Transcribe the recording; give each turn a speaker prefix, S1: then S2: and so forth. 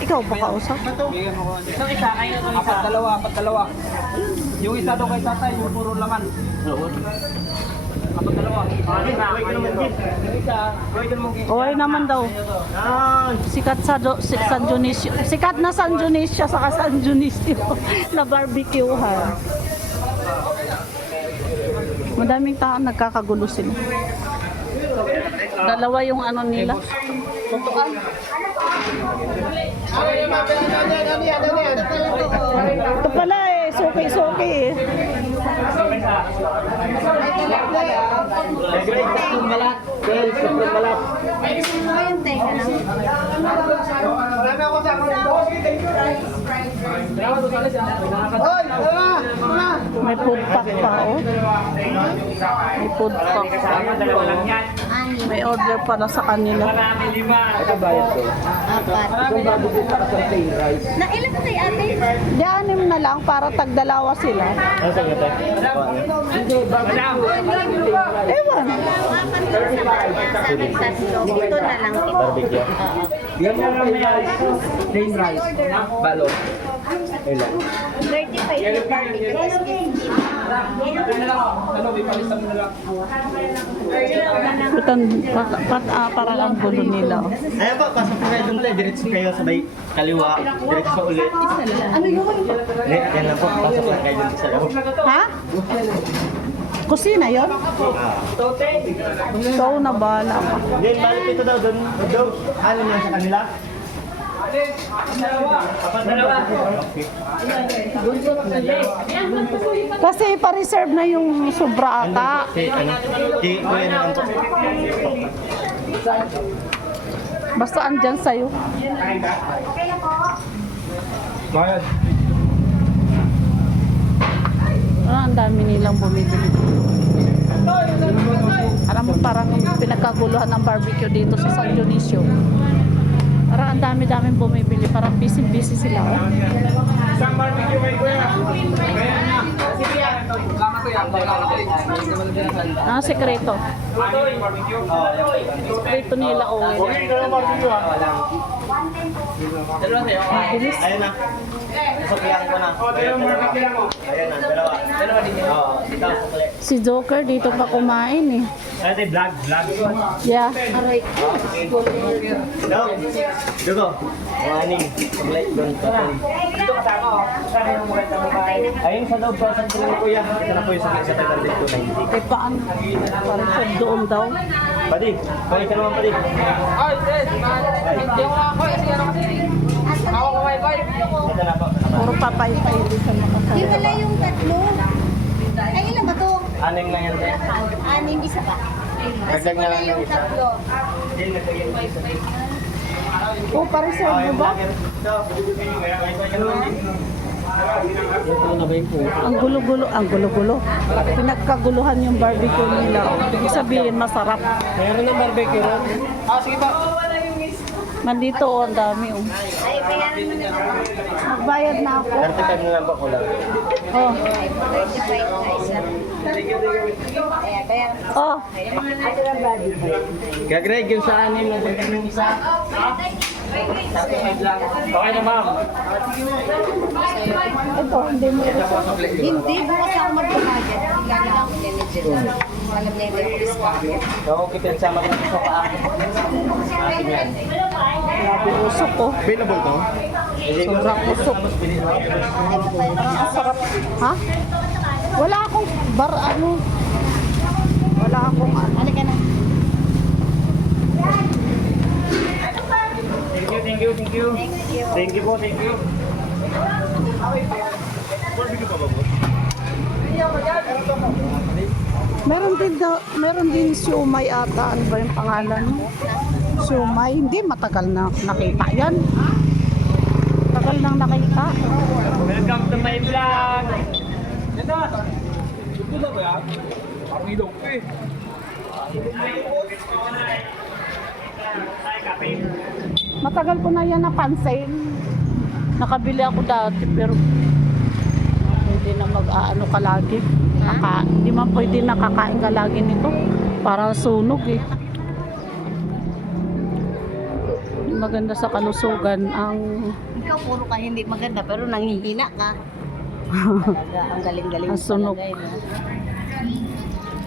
S1: Ikaw ba kausap?
S2: Isang isa, ayun ang isa. Apat dalawa. Yung isa daw kay tatay, yung puro laman. Apat dalawa.
S1: Okay naman daw. Sikat sa San Dionisio. Sikat na San Dionisio saka San Dionisio na barbecuehan. Madaming tao nagkakagulo sila. Dalawa yung ano nila. Ito pala eh, suki-suki eh. May food pack pa oh. May food pack pa. May order pala sa kanila.
S2: Ito bayad ko.
S3: Na ilan na tayo ate?
S1: Di anim na lang para tagdalawa sila. Ewan.
S3: Sa amin tatlo. Ito na lang.
S2: Barbecue. Diyan mo lang may plain rice. Balot. Ilan?
S3: 35 yung barbecue. Tapos 15.
S1: Parang ang gulo nila. Oh.
S4: Ayan po, pasok po kayo doon tayo. Diretso kayo sabay kaliwa. Diretso ulit.
S3: Ano yun?
S4: Yan lang po, pasok lang kayo doon sa loob.
S1: Ha? Kusina yon? Ikaw na bahala ka.
S4: Then, balik ito daw doon. Doon, alam lang sa kanila.
S1: Kasi pa-reserve na yung sobra ata.
S4: Kuya na lang po.
S1: Basta andyan sa'yo.
S2: Bayad.
S1: Ang dami nilang bumibili. Alam mo, parang pinagkaguluhan ng barbecue dito sa San Dionisio. Parang ang dami-daming bumibili. Parang busy-busy sila. Oh.
S2: Isang barbecue may kuya. Kaya na. Sige yan. Kama ko yan.
S1: Sekreto. Sekreto nila, oh. Bilis.
S4: Ayun na. Nasuklihan ko na. Ayun na, dalawa. Dalawa din yun. Oo, ito, sukli.
S1: Si Joker dito pa kumain eh.
S4: Ito yung vlog.
S1: Yeah.
S4: Dog. Dugo. Morning. Sukli. Doon.
S2: Ito kasama oh. Sana yung mga ito mga.
S4: Ayun sa loob, sa tingin ko kuya. Ito na po yung sukli sa tagal dito.
S1: Eh paano? Parang siya doon daw.
S4: Padi. Padi ka naman, Padi.
S2: Ay, hindi ako ako kasi ano kasi. Ako ko wifi.
S4: Ito na po.
S1: Puro papay-pay din sa mga
S3: Di
S1: kasama.
S3: wala yung tatlo. Ay, ilan ba to?
S4: Anim na yan.
S3: Anim, isa pa. Kasi
S4: Dagdag na
S3: wala
S4: lang
S3: yung
S4: yung isa.
S3: tatlo.
S1: Oh, pa-reserve mo ba? Ang gulo-gulo, Pinagkaguluhan yung barbecue nila. Ibig sabihin, masarap.
S4: Meron ng barbecue ron?
S2: Ah, sige pa.
S1: Nandito, oh, ang dami. Oh.
S3: Ay, bayaran mo na lang.
S1: Magbayad na ako.
S4: 35 na lang po kulang.
S1: Oh.
S3: 35 na isa. Ayan, bayaran mo.
S1: Oh.
S4: Kaya Greg, yung sa anim na dagdag ng isa. 35 lang. Okay na ma'am.
S1: Ito, hindi mo.
S3: Hindi, bukas ako magpapagad. Wala na ako manager. Alam na yung discount.
S4: Oo, kita sa mga sa paa. Atin yan.
S1: Grabe, usok ko.
S4: Available to?
S1: Sobrang usok. Ang sarap. Ha? Wala akong Wala akong
S3: Ano ka na?
S4: Thank you.
S3: Thank you.
S4: Thank you po, thank you.
S1: Meron din siumay ata. Ano ba yung pangalan mo? Siumay. Hindi, matagal na nakita yan. Matagal nang nakita.
S4: Welcome to my vlog.
S2: Ito. Ito ba yan? Parang ilong ko eh.
S1: Matagal ko na yan napansin. Nakabili ako dati pero hindi na mag-aano ka lagi. Hindi man pwede nakakain ka lagi nito. Para sunog eh. Hindi maganda sa kalusugan ang
S3: Ikaw puro ka hindi maganda pero nanghihina ka. Talaga, ang galing-galing mo
S1: Ang sunog.
S3: talaga, eh, no?